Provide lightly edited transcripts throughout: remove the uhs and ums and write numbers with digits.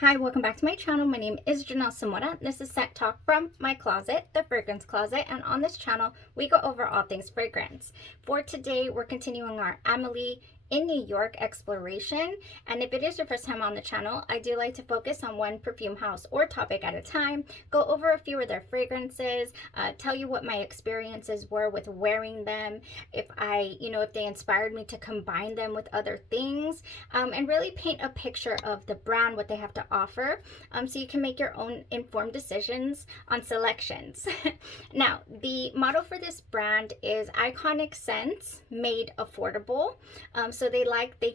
Hi, welcome back to my channel. My name is Janelle Zamora. This is Scent Talk from my closet, the fragrance closet, and on this channel we go over all things fragrance. For today, we're continuing our Amelie in New York exploration, and if it is your first time on the channel, I do like to focus on one perfume house or topic at a time, go over a few of their fragrances, tell you what my experiences were with wearing them, if they inspired me to combine them with other things, and really paint a picture of the brand, what they have to offer, so you can make your own informed decisions on selections. Now, the motto for this brand is iconic scents made affordable. So they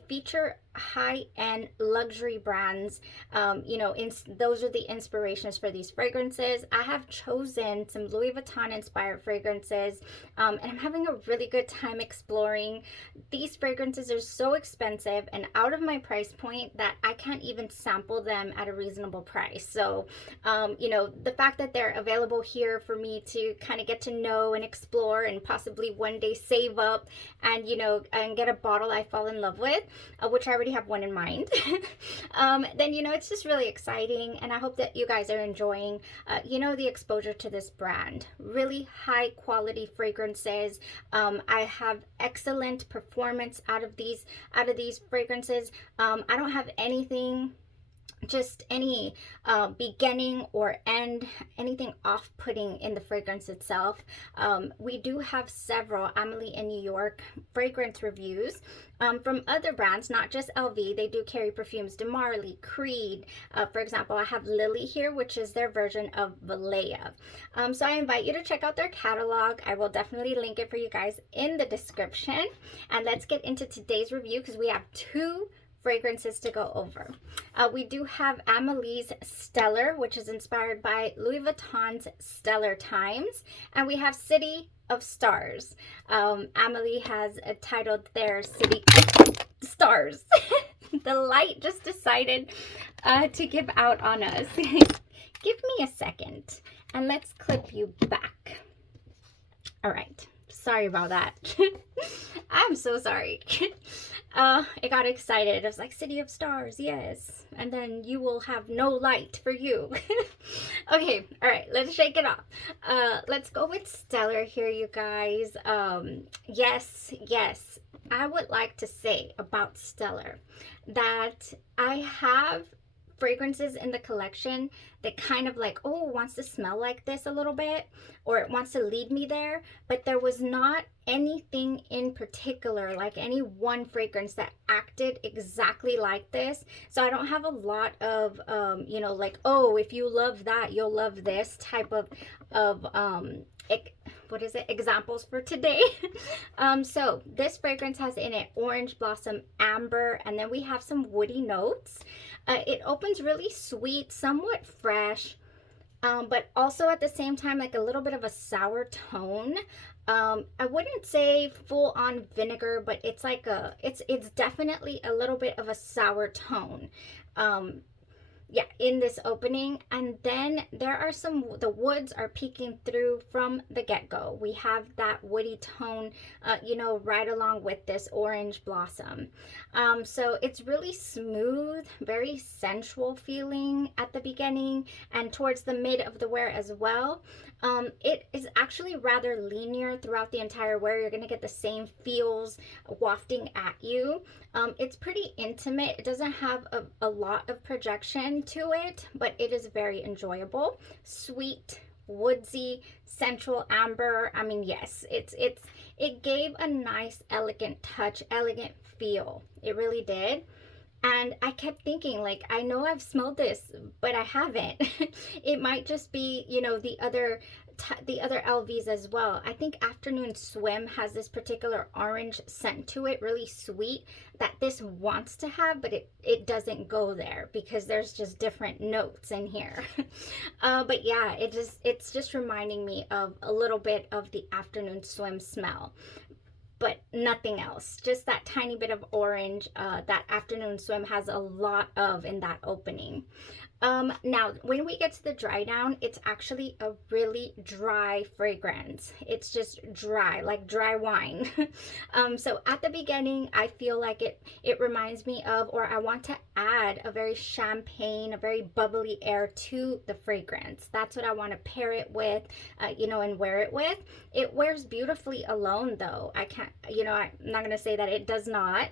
feature high-end luxury brands. Those are the inspirations for these fragrances. I have chosen some Louis Vuitton inspired fragrances, and I'm having a really good time exploring. These fragrances are so expensive and out of my price point that I can't even sample them at a reasonable price. So the fact that they're available here for me to kind of get to know and explore and possibly one day save up and get a bottle I fall in love with, which I already have one in mind, then it's just really exciting, and I hope that you guys are enjoying the exposure to this brand. Really high quality fragrances. I have excellent performance out of these fragrances. I don't have anything, just any beginning or end, anything off-putting in the fragrance itself. We do have several Amelie in New York fragrance reviews from other brands, not just LV. They do carry perfumes de Marly, Creed. For example, I have Lily here, which is their version of Valaya. So I invite you to check out their catalog. I will definitely link it for you guys in the description. And let's get into today's review because we have two fragrances to go over. We do have Amelie's Steller, which is inspired by Louis Vuitton's Steller Times, and we have City of Stars. Amelie has titled their City Stars. The light just decided to give out on us. Give me a second and let's clip you back. All right, sorry about that. I'm so sorry. I got excited. I was like, City of Stars, yes. And then you will have no light for you. Okay, all right, let's shake it off. Let's go with Steller here, you guys. Yes, I would like to say about Steller that I have fragrances in the collection that kind of like, oh, wants to smell like this a little bit, or it wants to lead me there, but there was not anything in particular, like any one fragrance that acted exactly like this. So I don't have a lot of like, oh, if you love that, you'll love this type of examples for today. So this fragrance has in it orange blossom, amber, and then we have some woody notes. It opens really sweet, somewhat fresh, but also at the same time like a little bit of a sour tone. I wouldn't say full on vinegar, but it's like it's definitely a little bit of a sour tone. Yeah, in this opening. And then there are the woods are peeking through from the get-go. We have that woody tone, right along with this orange blossom. So it's really smooth, very sensual feeling at the beginning and towards the mid of the wear as well. It is actually rather linear throughout the entire wear. You're going to get the same feels wafting at you. It's pretty intimate. It doesn't have a lot of projection to it, but it is very enjoyable. Sweet, woodsy, sensual amber. I mean, yes, it gave a nice, elegant touch, elegant feel. It really did. And I kept thinking, like, I know I've smelled this, but I haven't. It might just be, the other LVs as well. I think Afternoon Swim has this particular orange scent to it, really sweet, that this wants to have, but it doesn't go there because there's just different notes in here. But yeah, it's just reminding me of a little bit of the Afternoon Swim smell. but nothing else. Just that tiny bit of orange that afternoon swim has a lot of in that opening. Now, when we get to the dry down, it's actually a really dry fragrance. It's just dry, like dry wine. So at the beginning, I feel like it reminds me of, or I want to add a very champagne, a very bubbly air to the fragrance. That's what I want to pair it with, you know, and wear it with. It wears beautifully alone, though. I can't, you know, I'm not going to say that it does not,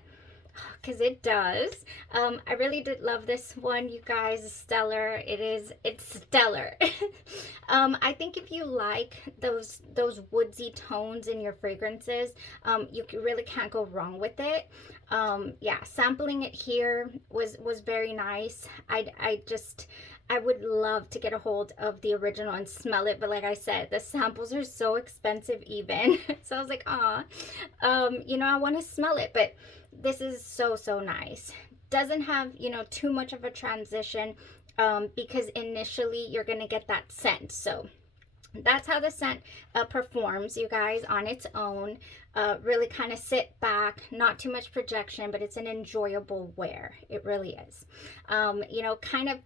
because it does. I really did love this one, you guys. Steller. It's stellar. I think if you like those woodsy tones in your fragrances, you really can't go wrong with it. Yeah, sampling it here was very nice. I would love to get a hold of the original and smell it, but like I said, the samples are so expensive even. So I was like, you know, I want to smell it, but this is so nice. Doesn't have, you know, too much of a transition, because initially you're gonna get that scent. So that's how the scent performs, you guys, on its own. Really kind of sit back, not too much projection, but it's an enjoyable wear. It really is. You know, kind of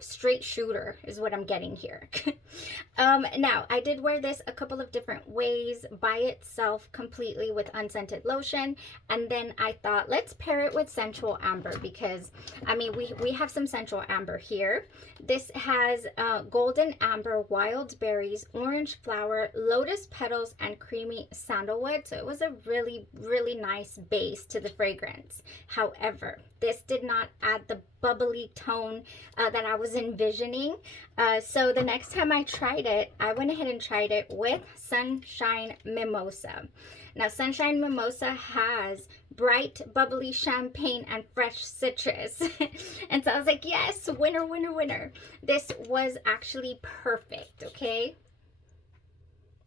straight shooter is what I'm getting here. Now, I did wear this a couple of different ways, by itself completely with unscented lotion, and then I thought, let's pair it with sensual amber, because I mean, we have some sensual amber here. This has golden amber, wild berries, orange flower, lotus petals, and creamy sandalwood. So it was a really nice base to the fragrance. However, this did not add the bubbly tone that I was envisioning. So the next time I tried it, I went ahead and tried it with Sunshine Mimosa. Now, Sunshine Mimosa has bright, bubbly champagne and fresh citrus. And so I was like, yes, winner, winner, winner. This was actually perfect, okay?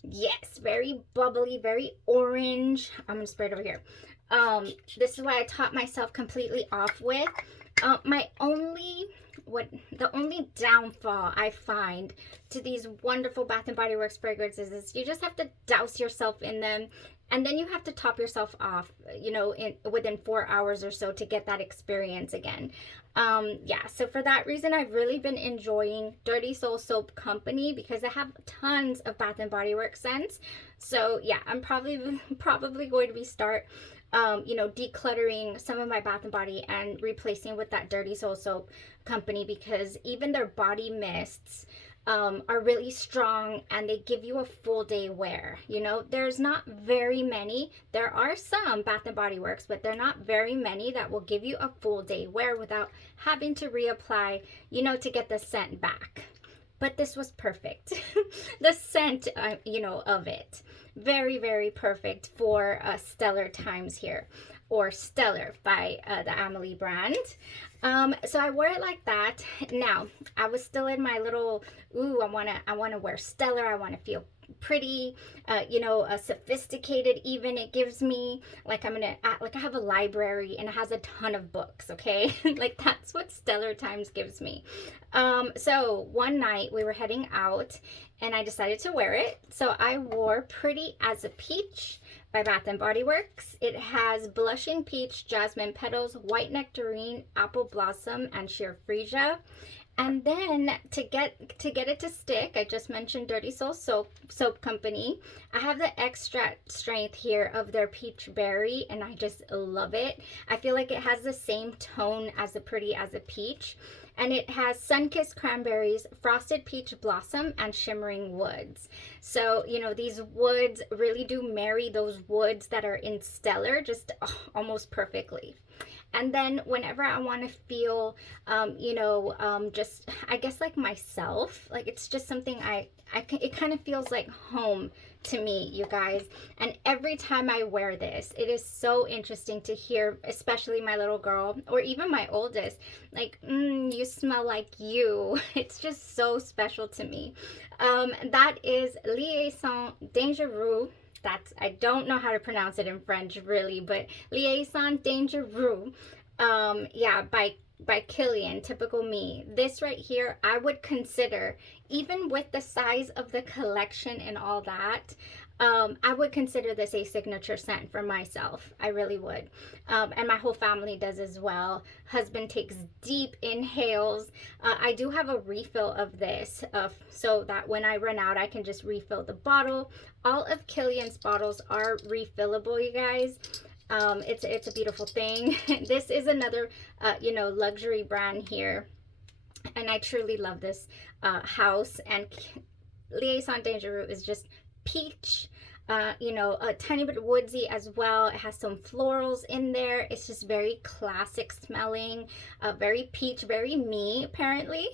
Yes, very bubbly, very orange. I'm gonna spray it over here. This is why I topped myself completely off with. The only downfall I find to these wonderful Bath and Body Works fragrances is you just have to douse yourself in them, and then you have to top yourself off, you know, within 4 hours or so to get that experience again. Yeah, so for that reason, I've really been enjoying Dirty Soul Soap Company, because they have tons of Bath and Body Works scents. So yeah, I'm probably going to be you know, decluttering some of my Bath and Body and replacing with that Dirty Soul Soap Company, because even their body mists are really strong, and they give you a full day wear. You know, there's not very many. There are some Bath and Body Works, but they're not very many that will give you a full day wear without having to reapply, you know, to get the scent back. But this was perfect. The scent, you know, of it, very perfect for Stellar times here, or Steller by the Amelie brand. So I wore it like that. Now, I was still in my little, ooh, I wanna wear Steller. I wanna feel pretty, you know, sophisticated even. It gives me like like I have a library and it has a ton of books, okay? Like that's what Stellar times gives me. So one night we were heading out and I decided to wear it. So I wore Pretty as a Peach by Bath and Body Works. It has blushing peach, jasmine petals, white nectarine, apple blossom, and sheer freesia. And then to get it to stick, I just mentioned Dirty Soul Soap Company. I have the extract strength here of their peach berry, and I just love it. I feel like it has the same tone as the Pretty as a Peach. And it has sun-kissed cranberries, frosted peach blossom, and shimmering woods. So, you know, these woods really do marry those woods that are in Stellar just almost perfectly. And then whenever I want to feel, you know, just, I guess like myself, like it's just something it kind of feels like home to me, you guys. And every time I wear this, it is so interesting to hear, especially my little girl or even my oldest, like, you smell like you. It's just so special to me. That is Liaison Dangereux. I don't know how to pronounce it in French really, but Liaison Dangereux, yeah, by Killian, Typical Me. This right here, I would consider, even with the size of the collection and all that, I would consider this a signature scent for myself. I really would. And my whole family does as well. Husband takes deep inhales. I do have a refill of this so that when I run out, I can just refill the bottle. All of Kilian's bottles are refillable, you guys. It's a beautiful thing. This is another, you know, luxury brand here. And I truly love this house. And Liaison Dangereux is just peach, you know, a tiny bit woodsy as well. It has some florals in there. It's just very classic smelling, very peach, very me, apparently.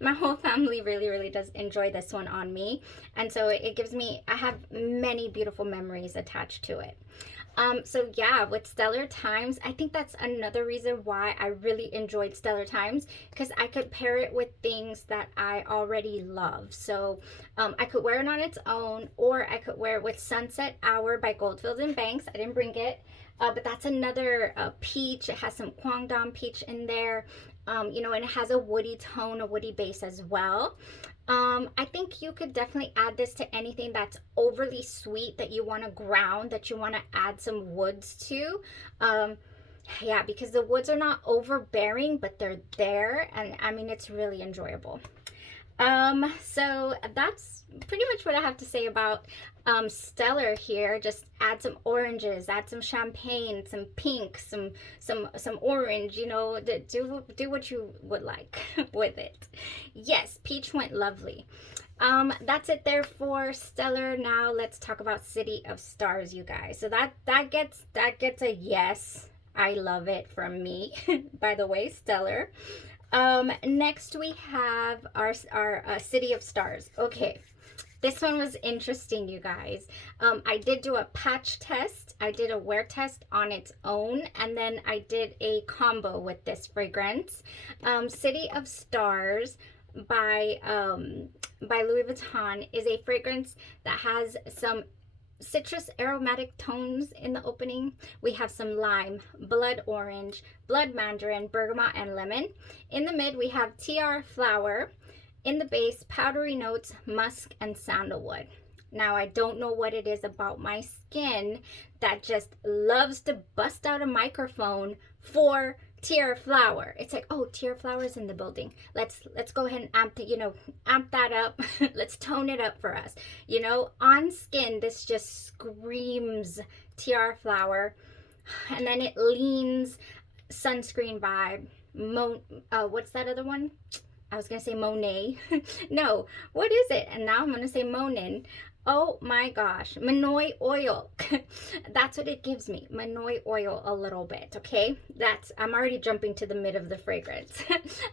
My whole family really does enjoy this one on me. And so it gives me, I have many beautiful memories attached to it. So yeah, with Steller Times, I think that's another reason why I really enjoyed Steller Times, because I could pair it with things that I already love. So I could wear it on its own, or I could wear it with Sunset Hour by Goldfield and Banks. I didn't bring it, but that's another peach. It has some Guangdong peach in there, you know, and it has a woody tone, a woody base as well. I think you could definitely add this to anything that's overly sweet that you want to ground, that you want to add some woods to. Yeah, because the woods are not overbearing, but they're there, and I mean, it's really enjoyable. So that's pretty much what I have to say about Steller here. Just add some oranges, add some champagne, some pink, some orange, you know, do what you would like with it. Yes, peach went lovely. That's it there for Steller. Now let's talk about City of Stars, you guys. So that gets a yes. I love it from me. By the way, Steller. Next we have our City of Stars. Okay, this one was interesting, you guys. I did do a patch test. I did a wear test on its own, and then I did a combo with this fragrance. City of Stars by Louis Vuitton is a fragrance that has some citrus aromatic tones in the opening. We have some lime, blood orange, blood mandarin, bergamot, and lemon. In the mid, we have tiara flower. In the base, powdery notes, musk, and sandalwood. Now, I don't know what it is about my skin that just loves to bust out a microphone for tiara flower. It's like, oh, tiara flower is in the building. Let's go ahead and amp that up. Let's tone it up for us. You know, on skin, this just screams tiara flower, and then it leans sunscreen vibe. What's that other one? I was gonna say Monet. No, what is it? And now I'm gonna say Monin. Oh my gosh, Manoi oil. That's what it gives me. Manoi oil a little bit, okay? I'm already jumping to the mid of the fragrance.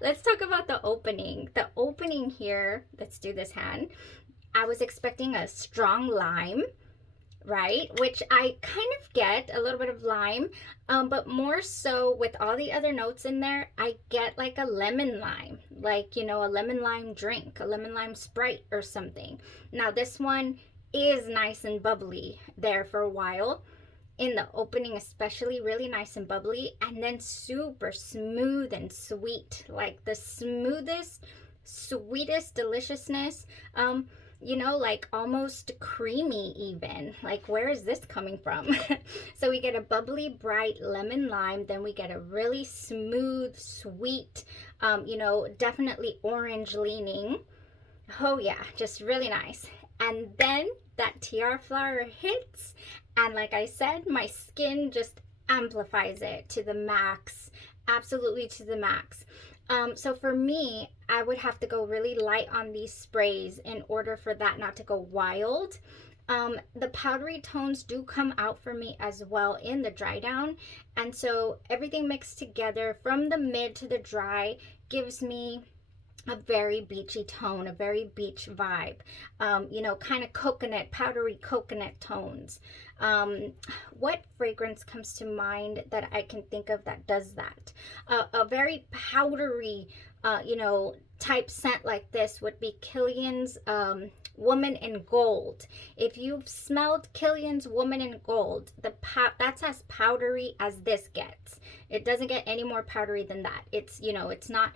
Let's talk about the opening. The opening here, let's do this hand. I was expecting a strong lime, right? Which I kind of get a little bit of lime, but more so with all the other notes in there, I get like a lemon lime, like, you know, a lemon lime drink, a lemon lime Sprite or something. Now this one is nice and bubbly there for a while. In the opening especially, really nice and bubbly, and then super smooth and sweet, like the smoothest, sweetest deliciousness. You know, like almost creamy even. Like, where is this coming from? So we get a bubbly, bright lemon lime. Then we get a really smooth, sweet, you know, definitely orange leaning. Oh yeah, just really nice. And then that tiara flower hits. And like I said, my skin just amplifies it to the max. Absolutely to the max. So for me, I would have to go really light on these sprays in order for that not to go wild. The powdery tones do come out for me as well in the dry down. And so everything mixed together from the mid to the dry gives me a very beachy tone, a very beach vibe, you know, kind of coconut, powdery coconut tones. What fragrance comes to mind that I can think of that does that? A very powdery, you know, type scent like this would be Kilian's Woman in Gold. If you've smelled Kilian's Woman in Gold, that's as powdery as this gets. It doesn't get any more powdery than that. It's, you know, it's not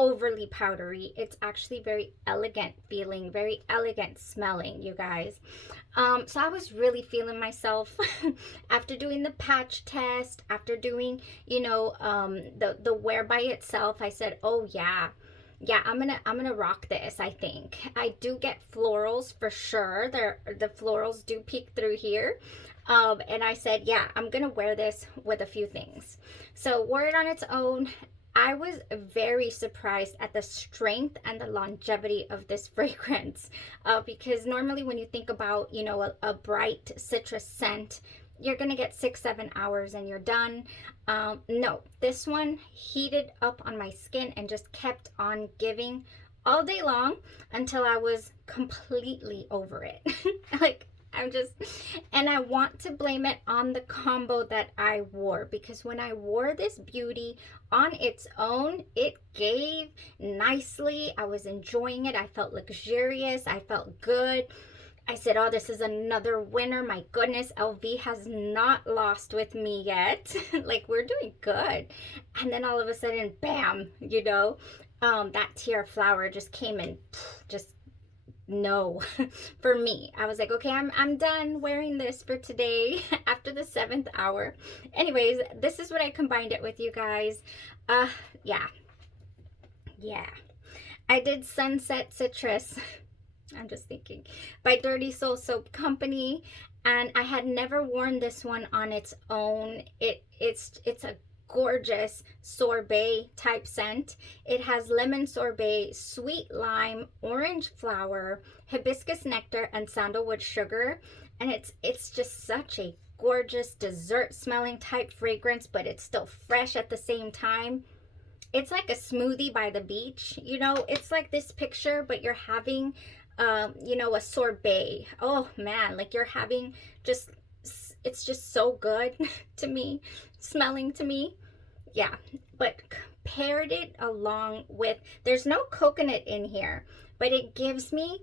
overly powdery. It's actually very elegant feeling, very elegant smelling, you guys. So I was really feeling myself after doing the patch test, after doing, you know, the wear by itself. I said, oh yeah, I'm gonna rock this. I think I do get florals for sure. The florals do peek through here. And I said, yeah, I'm gonna wear this with a few things. So wore it on its own. I was very surprised at the strength and the longevity of this fragrance, because normally when you think about, you know, a bright citrus scent, you're gonna get 6-7 hours and you're done. No, this one heated up on my skin and just kept on giving all day long until I was completely over it. Like, and I want to blame it on the combo that I wore, because when I wore this beauty on its own, it gave nicely. I was enjoying it. I felt luxurious. I felt good. I said, oh, this is another winner. My goodness, LV has not lost with me yet. Like, we're doing good. And then all of a sudden, bam, you know, that tiara flower just came and just, no. For me, I was like, okay, I'm done wearing this for today after the 7th hour. Anyways, this is what I combined it with, you guys. Yeah, I did Sunset Citrus. I'm just thinking, by Dirty Soul Soap Company, and I had never worn this one on its own. It's a gorgeous sorbet type scent. It has lemon sorbet, sweet lime, orange flower, hibiscus nectar, and sandalwood sugar, and it's just such a gorgeous dessert smelling type fragrance, but it's still fresh at the same time. It's like a smoothie by the beach, you know. It's like this picture, but you're having you know, a sorbet. Oh man, like you're having just, it's just so good to me, smelling to me. Yeah, but paired it along with, there's no coconut in here, but it gives me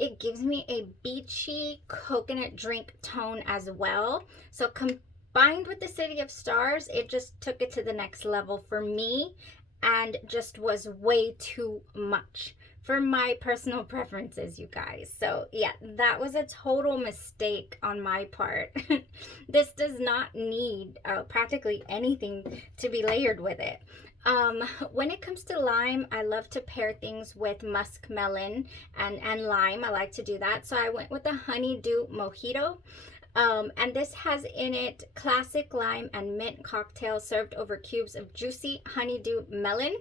a beachy coconut drink tone as well. So combined with the City of Stars, it just took it to the next level for me, and just was way too much for my personal preferences, you guys. So yeah, that was a total mistake on my part. This does not need practically anything to be layered with it. When it comes to lime, I love to pair things with muskmelon and lime. I like to do that. So I went with the honeydew mojito. And this has in it classic lime and mint cocktail served over cubes of juicy honeydew melon.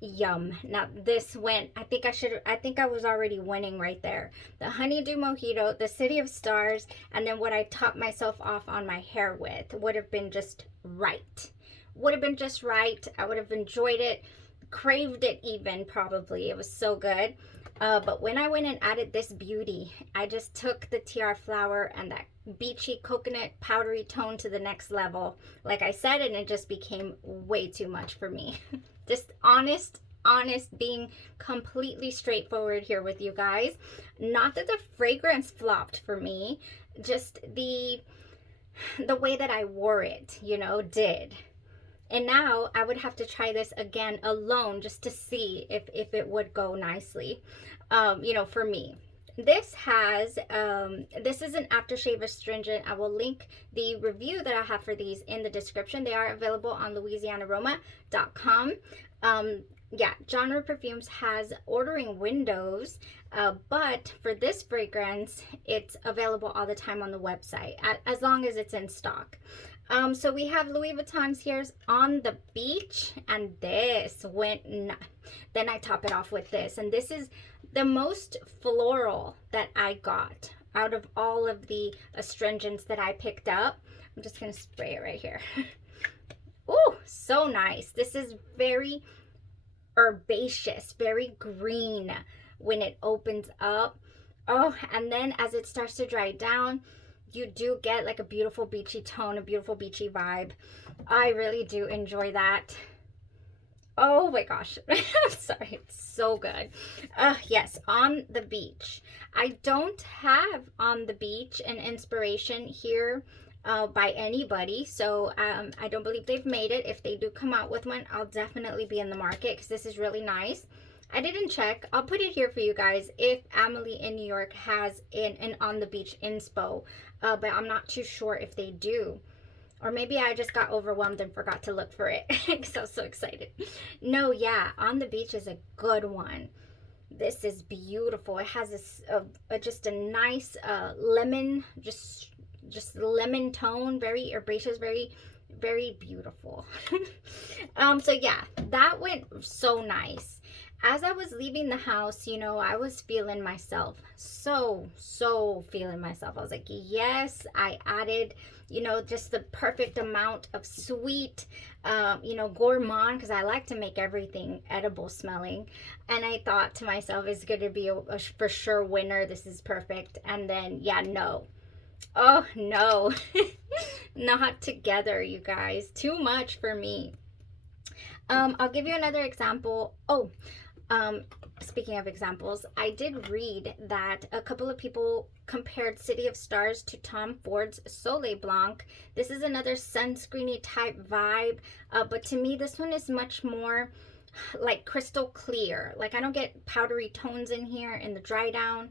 Yum. Now this went, I think I was already winning right there. The honeydew mojito, the City of Stars, and then what I topped myself off on my hair with would have been just right. Would have been just right. I would have enjoyed it, craved it even, probably. It was so good. But when I went and added this beauty, I just took the tiara flower and that beachy coconut powdery tone to the next level, like I said, and it just became way too much for me. Just honest, being completely straightforward here with you guys. Not that the fragrance flopped for me, just the way that I wore it, you know, did. And now I would have to try this again alone just to see if it would go nicely, you know, for me. This has, this is an aftershave astringent. I will link the review that I have for these in the description. They are available on louisianaroma.com. Yeah, Genre Perfumes has ordering windows, but for this fragrance, it's available all the time on the website, as long as it's in stock. So we have Louis Vuitton's Here's on the Beach, and this went, then I top it off with this, and this is the most floral that I got out of all of the astringents that I picked up. I'm just gonna spray it right here. Oh, so nice. This is very herbaceous, very green when it opens up. Oh, and then as it starts to dry down, you do get like a beautiful beachy tone, a beautiful beachy vibe. I really do enjoy that. Oh my gosh. I'm sorry. It's so good. Yes, On the Beach. I don't have On the Beach an inspiration here by anybody. So I don't believe they've made it. If they do come out with one, I'll definitely be in the market because this is really nice. I didn't check. I'll put it here for you guys if Amelie in New York has an on the beach inspo, but I'm not too sure if they do. Or maybe I just got overwhelmed and forgot to look for it because I was so excited. No, yeah, On the Beach is a good one. This is beautiful. It has this just a nice lemon, just lemon tone, very herbaceous, very beautiful. So yeah, that went so nice. As I was leaving the house, you know, I was feeling myself, so feeling myself. I was like, yes, I added, you know, just the perfect amount of sweet, you know, gourmand, because I like to make everything edible smelling. And I thought to myself, it's going to be a for sure winner. This is perfect. And then, yeah, no. Oh, no. Not together, you guys. Too much for me. I'll give you another example. Oh, speaking of examples, I did read that a couple of people compared City of Stars to Tom Ford's Soleil Blanc. This is another sunscreeny type vibe, but to me this one is much more like crystal clear. Like I don't get powdery tones in here in the dry down.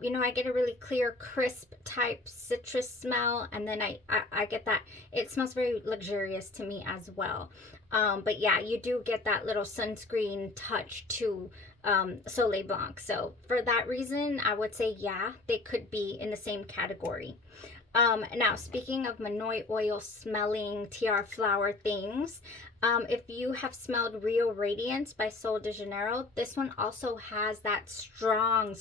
You know, I get a really clear, crisp type citrus smell, and then I get that it smells very luxurious to me as well. But yeah, you do get that little sunscreen touch to Soleil Blanc. So for that reason, I would say, yeah, they could be in the same category. Now, speaking of Manoi oil smelling tiara flower things, if you have smelled Rio Radiance by Sol de Janeiro, this one also has that strong,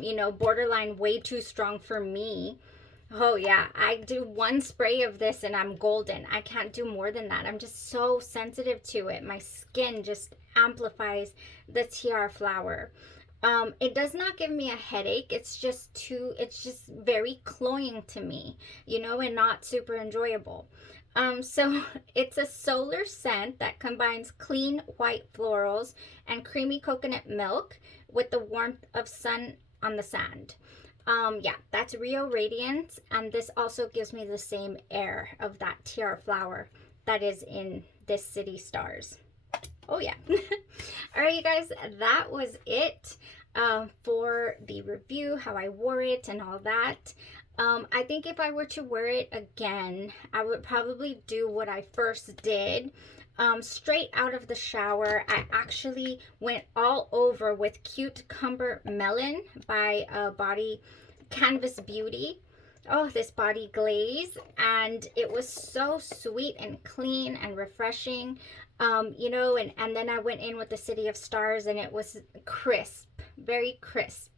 you know, borderline way too strong for me. Oh yeah, I do one spray of this and I'm golden. I can't do more than that. I'm just so sensitive to it. My skin just amplifies the tiara flower. It does not give me a headache. It's just very cloying to me, you know, and not super enjoyable. So it's a solar scent that combines clean white florals and creamy coconut milk with the warmth of sun on the sand. Yeah, that's Rio Radiance, and this also gives me the same air of that tiara flower that is in this City Stars. Oh yeah. All right, you guys, that was it for the review, how I wore it and all that. I think if I were to wear it again, I would probably do what I first did. Straight out of the shower, I actually went all over with Cucumber Melon by Body Canvas Beauty. Oh, this body glaze, and it was so sweet and clean and refreshing. You know, and then I went in with the City of Stars, and it was crisp, very crisp.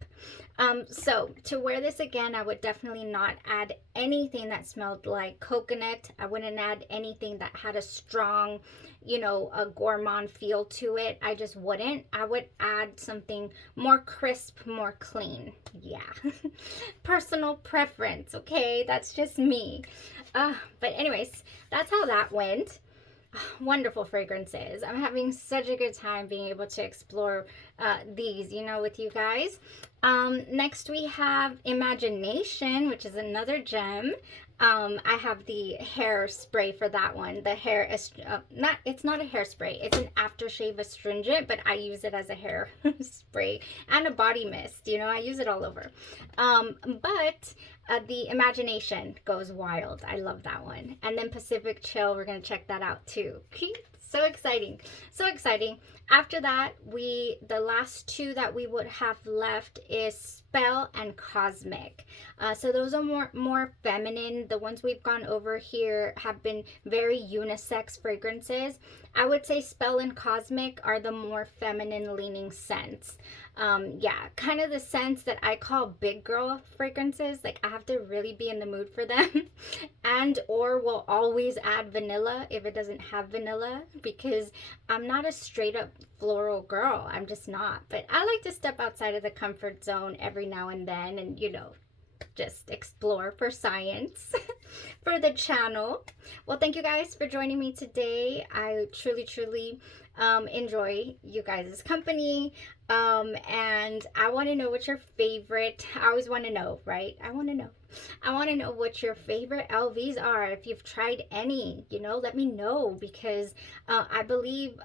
So to wear this again, I would definitely not add anything that smelled like coconut. I wouldn't add anything that had a strong, you know, a gourmand feel to it. I just wouldn't. I would add something more crisp, more clean. Yeah. Personal preference, okay? That's just me. But anyways, that's how that went. Wonderful fragrances. I'm having such a good time being able to explore these, you know, with you guys. Next we have Imagination, which is another gem. I have the hair spray for that one. The hair is it's not a hairspray, it's an aftershave astringent, but I use it as a hair spray and a body mist. You know, I use it all over. But the Imagination goes wild. I love that one. And then Pacific Chill, we're gonna check that out too. So exciting, so exciting. After that, the last two that we would have left is Spell and Cosmic. So those are more feminine. The ones we've gone over here have been very unisex fragrances. I would say Spell and Cosmic are the more feminine leaning scents. Yeah, kind of the scents that I call big girl fragrances. Like I have to really be in the mood for them. And or will always add vanilla if it doesn't have vanilla, because I'm not a straight up floral girl. I'm just not. But I like to step outside of the comfort zone every now and then, and you know, just explore for science for the channel. Well, thank you guys for joining me today. I truly enjoy you guys' company. And I want to know what your favorite, I always want to know, right? I want to know what your favorite LVs are. If you've tried any, you know, let me know, because I believe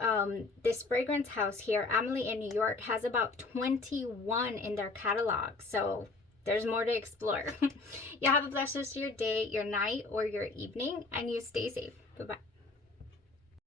this fragrance house here, Amelie in New York, has about 21 in their catalog. So there's more to explore. You have a blessed rest of your day, your night, or your evening, and you stay safe. Bye-bye.